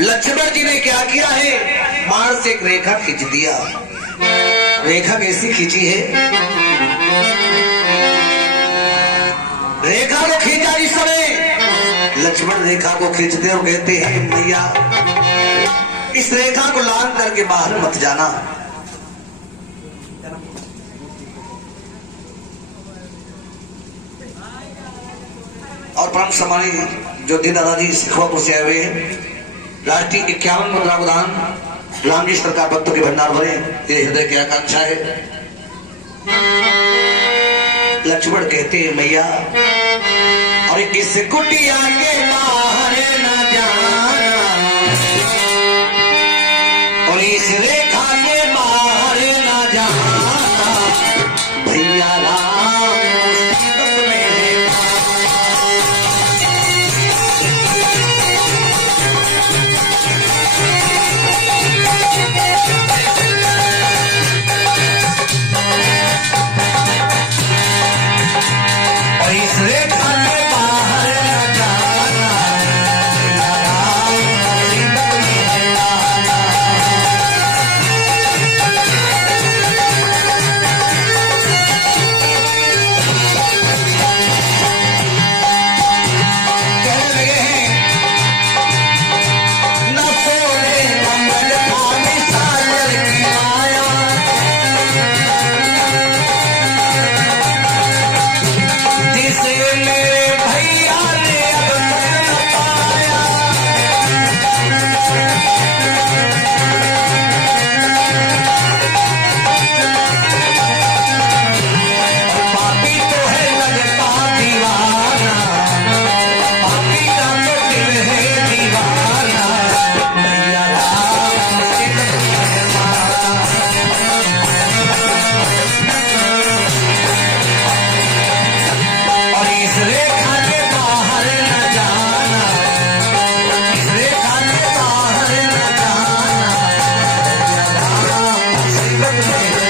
लक्ष्मण जी ने क्या किया है, बाण से एक रेखा खींच दिया। रेखा कैसी खींची है, रेखा को खींचा इस समय लक्ष्मण रेखा को खींचते और कहते हैं मैया इस रेखा को लांग करके बाहर मत जाना। और परम समानी ज्योति दादाजी सिखवापुर से आए हुए हैं। राष्ट्रीय 51 मुद्रा प्रदान राम जी सरकार भक्तों के भंडार भरे, ये हृदय की आकांक्षा है। लक्ष्मण कहते हैं मैया और इस कुटिया के बाहर न जाना और इस रेखा के बाहर न जाना, भैया राम मुसीबत में है। और इस रेखा के बाहर न जाना, भैया राम मुसीबत में है।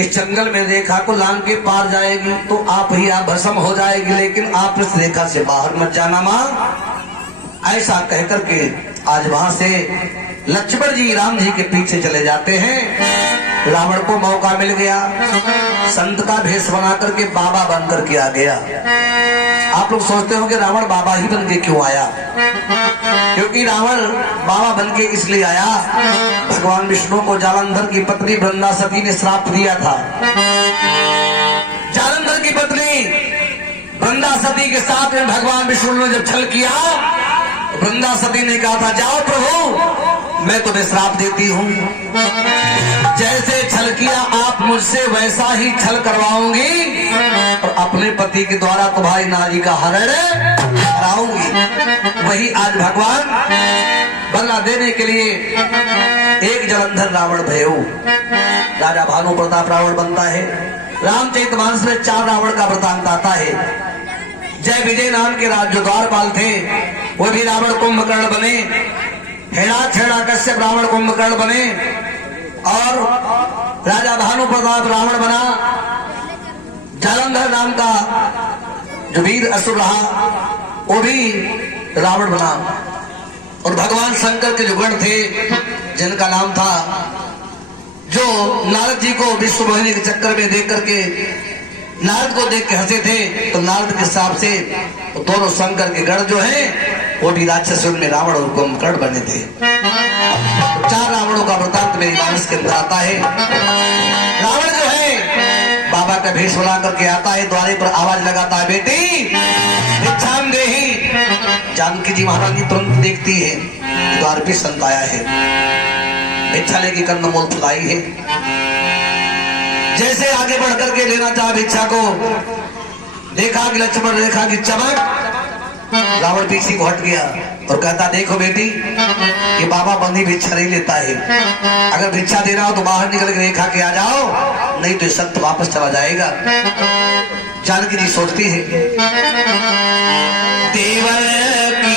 इस जंगल में रेखा को लांग के पार जाएगी तो आप ही आप भस्म हो जाएगी, लेकिन आप इस रेखा से बाहर मत जाना मां। ऐसा कहकर के आज वहां से लक्ष्मण जी राम जी के पीछे चले जाते हैं। रावण को मौका मिल गया, संत का भेष बना करके बाबा बनकर के आ गया। आप लोग सोचते हो कि रावण बाबा ही बन के क्यों आया, क्योंकि रावण बाबा बन के इसलिए आया, भगवान विष्णु को जालंधर की पत्नी वृंदा सती ने श्राप दिया था। जालंधर की पत्नी वृंदा सती के साथ में भगवान विष्णु ने जब छल किया, वृंदा सती ने कहा था जाओ प्रभु मैं तुम्हें श्राप देती हूँ, जैसे छल किया आप मुझसे वैसा ही छल करवाऊंगी और अपने पति के द्वारा तुम्हारी नारी का हरण कराऊंगी। वही आज भगवान बदला देने के लिए एक जलंधर रावण भयो राजा भानु प्रताप रावण बनता है। रामचरितमानस में 4 रावण का वृतांत आता है। जय विजय नाम के राज्य द्वारपाल थे, वो भी रावण कुंभकर्ण बने। हिरण्याकश्यप रावण कुंभकर्ण बने और राजा भानु प्रताप रावण बना। जालंधर नाम का जो वीर असुर रहा वो भी रावण बना। और भगवान शंकर के जो गण थे जिनका नाम था, जो नारद जी को विश्व मोहिनी के चक्कर में देख करके नारद को देख के हंसे थे, तो नारद के हिसाब से दोनों शंकर के गण जो हैं वो भी राक्षसों में रावण और कुंभकर्ण बने थे। 4 रावणों का वृतांत मेरी मानस के अंदर आता है। रावण जो है बाबा का भेष बना करके आता है, द्वारे पर आवाज लगाता है बेटी भिक्षाम देहि। जानकी जी महारानी तुरंत देखती है द्वार पे संत आया है, भिक्षा लेके कंदमूल फुलाई है। जैसे आगे बढ़ करके लेना चाहा भिक्षा को, देखा कि लक्ष्मण रेखा की चमक, रावण पीछे को हट गया और कहता देखो बेटी ये बाबा बंदी भिक्षा नहीं लेता है, अगर भिक्षा देना हो तो बाहर निकल के रेखा के आ जाओ, नहीं तो संत वापस चला जाएगा। जानकी जी सोचती है देवर की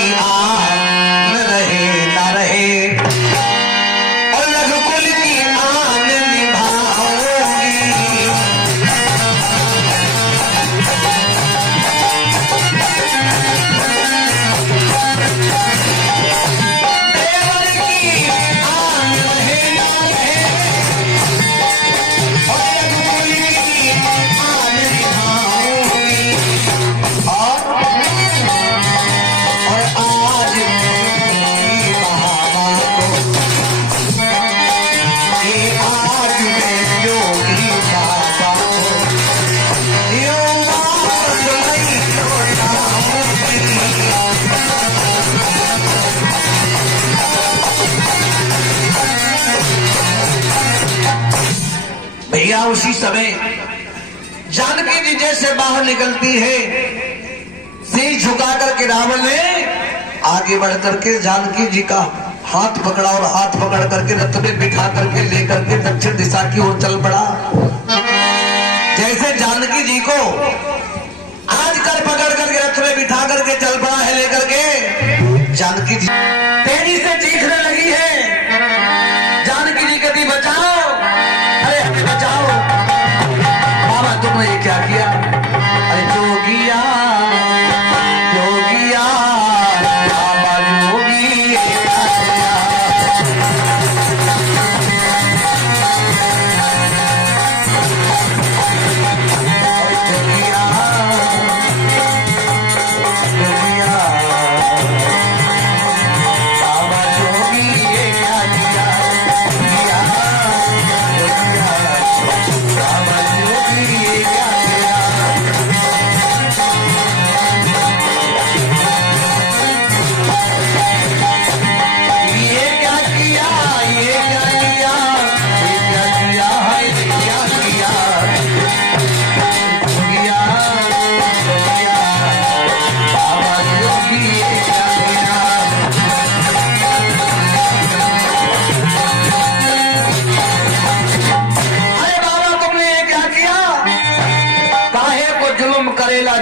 समय जानकी जी जैसे बाहर निकलती है, शीश झुका करके रावण ने आगे बढ़ करके जानकी जी का हाथ पकड़ा और हाथ पकड़ करके रथ में बिठा करके लेकर के दक्षिण दिशा की ओर चल पड़ा। जैसे जानकी जी को आज कर पकड़ करके रथ में बिठा करके चल पड़ा है लेकर के, जानकी जी तेजी से चीखने लगी है। जानकी जी कहती बचाओ, अरे हमें बचाओ। बाबा तुमने ये क्या किया? अरे जोगिया जोगिया बाबा जोगी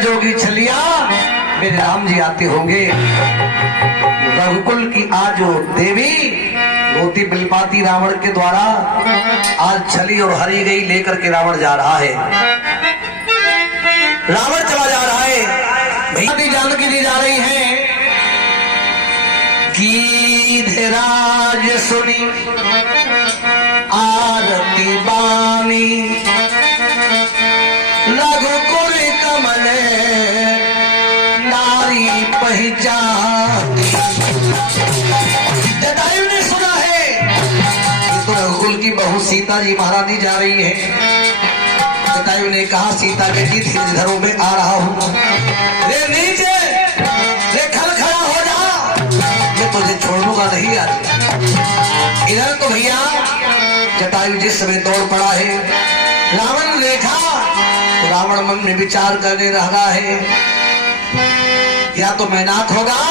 जोगी छलिया। मेरे राम जी आते होंगे। रघुकुल की आज देवी रोती बिलपाती रावण के द्वारा आज छली और हरी गई लेकर के रावण जा रहा है, रावण चला जा रहा है। भैया जानकी जी जा रही हैं। गीधराज सुनी आरती बानी, रघुकुल कमल नारी पहचानी। जटायु ने सुना है कि तो रघुकुल की बहू सीता जी महारानी जा रही है। जटायु ने कहा सीता बेटी धीरे धरो में आ रहा हूं। रे नीचे रे खल खड़ा हो जा, मैं तुझे छोड़ूंगा नहीं आज। इधर तो भैया जटायु जिस समय दौड़ पड़ा है, रावण ने देखा तो रावण मन में विचार करने रहा है, या तो मैनाक होगा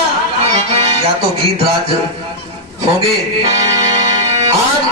या तो गीधराज होंगे। आज